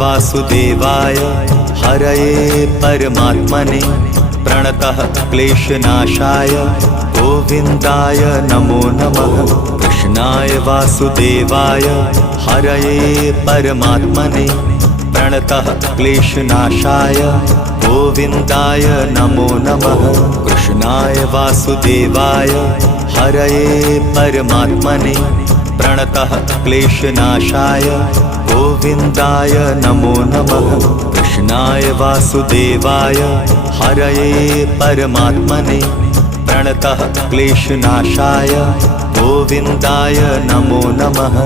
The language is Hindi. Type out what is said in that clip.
वासुदेवाय हरये परमात्मने प्रणतः क्लेशनाशाय गोविन्दाय नमो नमः। कृष्णाय वासुदेवाय हरये परमात्मने प्रणतः क्लेशनाशाय गोविन्दाय नमो नमः। कृष्णाय वासुदेवाय हरये परमात्मने प्रणतः क्लेशनाशाय गोविन्दाय नमो नमः। कृष्णाय वासुदेवाय हरये परमात्मने प्रणतः क्लेशनाशाय गोविन्दाय नमो नमः।